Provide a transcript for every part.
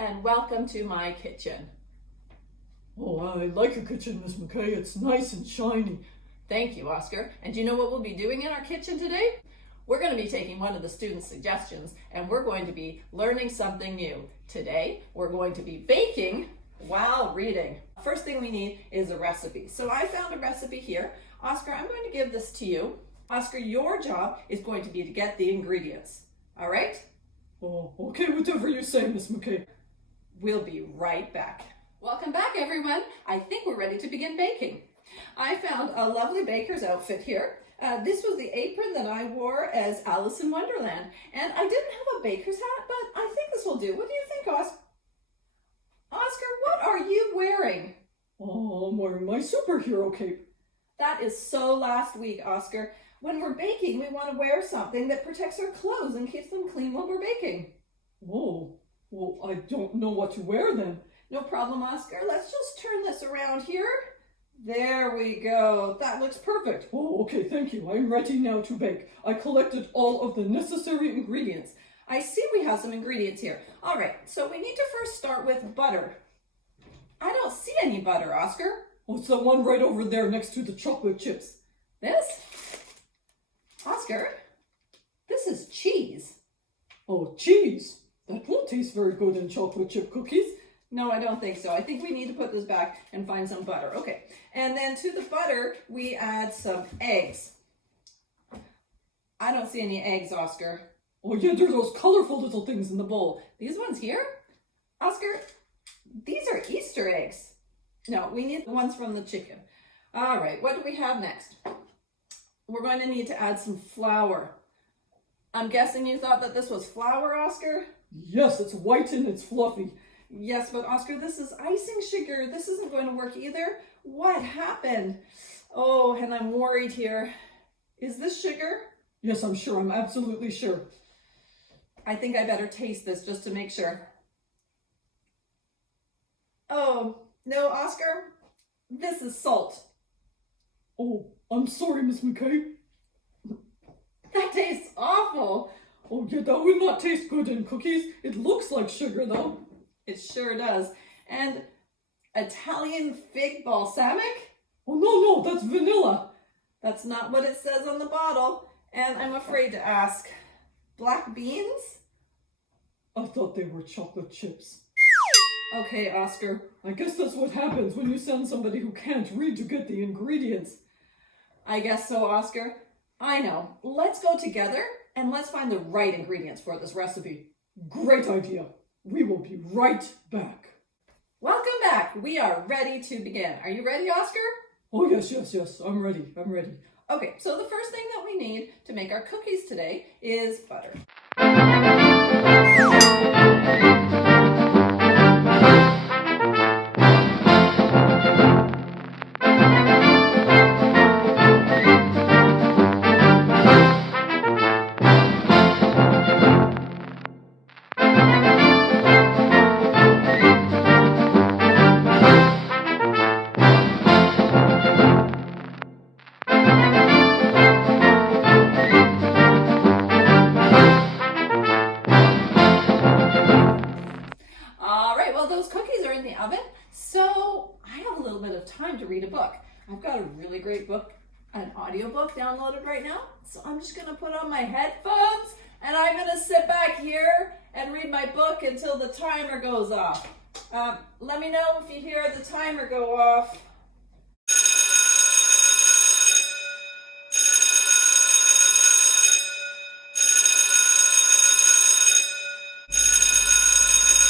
and welcome to my kitchen. Oh, I like your kitchen, Miss McKay. It's nice and shiny. Thank you, Oscar. And do you know what we'll be doing in our kitchen today? We're going to be taking one of the students' suggestions and we're going to be learning something new. Today, we're going to be baking while reading. First thing we need is a recipe. So I found a recipe here. Oscar, I'm going to give this to you. Oscar, your job is going to be to get the ingredients. All right? Oh, okay, whatever you say, Miss McKay. We'll be right back. Welcome back, everyone. I think we're ready to begin baking. I found a lovely baker's outfit here. This was the apron that I wore as Alice in Wonderland. And I didn't have a baker's hat, but I think this will do. What do you think, Oscar? Oscar, what are you wearing? Oh, I'm wearing my superhero cape. That is so last week, Oscar. When we're baking, we want to wear something that protects our clothes and keeps them clean while we're baking. Oh, well, I don't know what to wear then. No problem, Oscar. Let's just turn this around here. There we go. That looks perfect. Oh, okay, thank you. I'm ready now to bake. I collected all of the necessary ingredients. I see we have some ingredients here. All right, so we need to first start with butter. I don't see any butter, Oscar. Oh, it's the one right over there next to the chocolate chips. This? Oscar, this is cheese. Oh, cheese? That won't taste very good in chocolate chip cookies. No, I don't think so. I think we need to put this back and find some butter. Okay, and then to the butter, we add some eggs. I don't see any eggs, Oscar. Oh yeah, there's those colorful little things in the bowl. These ones here? Oscar, these are Easter eggs. No, we need the ones from the chicken. All right, what do we have next? We're going to need to add some flour. I'm guessing you thought that this was flour, Oscar? Yes, it's white and it's fluffy. Yes, but Oscar, this is icing sugar. This isn't going to work either. What happened? Oh, and I'm worried here. Is this sugar? Yes, I'm sure. I'm absolutely sure. I think I better taste this just to make sure. Oh, no, Oscar. This is salt. Oh, I'm sorry, Miss McKay. That tastes awful. Oh yeah, that would not taste good in cookies. It looks like sugar though. It sure does. And Italian fig balsamic? Oh no, that's vanilla. That's not what it says on the bottle. And I'm afraid to ask. Black beans? I thought they were chocolate chips. Okay, Oscar. I guess that's what happens when you send somebody who can't read to get the ingredients. I guess so, Oscar. I know. Let's go together and let's find the right ingredients for this recipe. Great idea. We will be right back. Welcome back. We are ready to begin. Are you ready, Oscar? Oh, yes. I'm ready. Okay, so the first thing that we need to make our cookies today is butter. So I have a little bit of time to read a book. I've got a really great book, an audiobook downloaded right now. So I'm just gonna put on my headphones and I'm gonna sit back here and read my book until the timer goes off. Let me know if you hear the timer go off.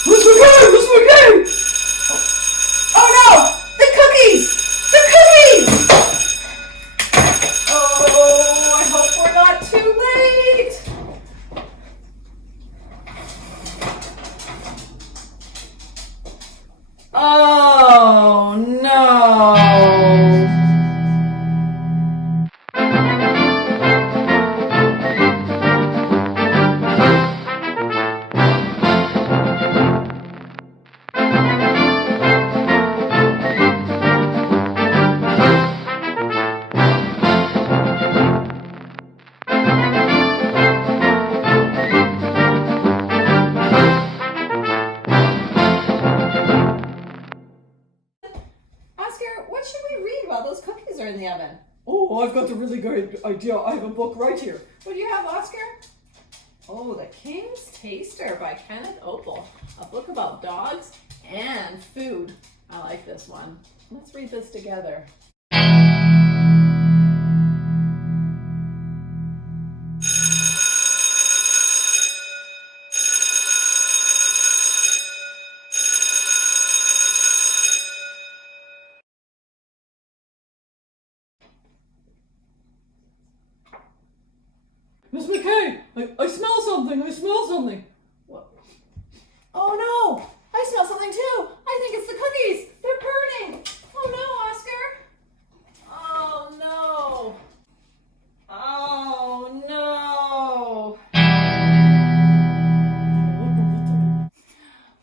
Miss McKay! Oh no! The cookies! The cookies! Oh, I hope we're not too late. Oh no! Oh, I've got a really good idea. I have a book right here. What do you have, Oscar? Oh, The King's Taster by Kenneth Opel. A book about dogs and food. I like this one. Let's read this together. Miss McKay, I smell something. I smell something. What? Oh no! I smell something too! I think it's the cookies! They're burning! Oh no, Oscar! Oh no! Oh no!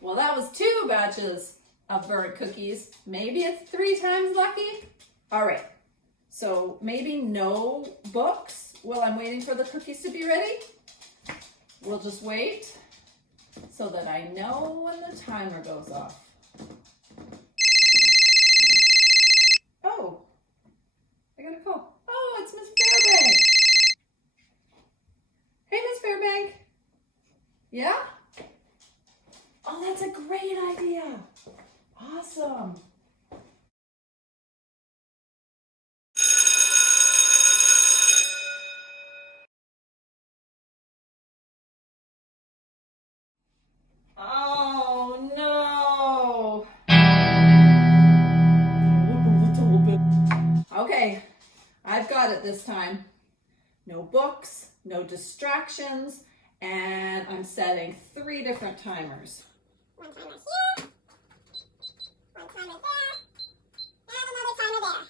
Well, that was 2 batches of burnt cookies. Maybe it's 3 times lucky? All right, so maybe no books while I'm waiting for the cookies to be ready? We'll just wait so that I know when the timer goes off. Oh, I got a call. Oh, it's Miss Fairbank. Hey, Miss Fairbank. Yeah? Oh, that's a great idea. Awesome. Oh no. Okay, I've got it this time. No books, no distractions, and I'm setting 3 different timers. 1 timer here, 1 timer there, and another timer there.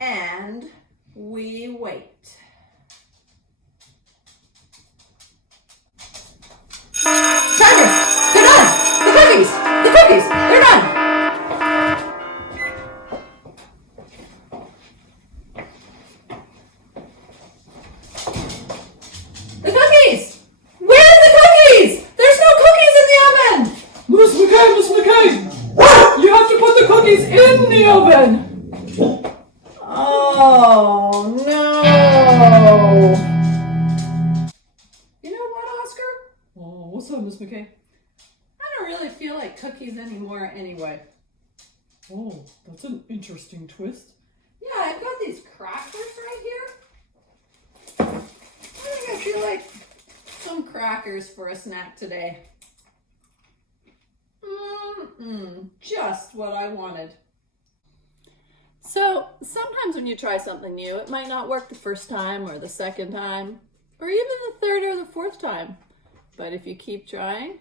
And we wait. Timer! They're done! The cookies! The cookies! They're done! The cookies! Where's the cookies? There's no cookies in the oven! Miss McKay, you have to put the cookies in the oven. Oh no! You know what, Oscar? Oh, what's up, Miss McKay? I don't really feel like cookies anymore anyway. Oh, that's an interesting twist. Yeah, I've got these crackers right here. I think I feel like some crackers for a snack today. Just what I wanted. So sometimes when you try something new, it might not work the first time or the second time, or even the third or the 4th time. But if you keep trying,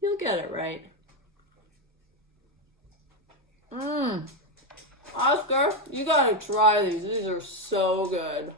you'll get it right. Oscar, you gotta try these. These are so good.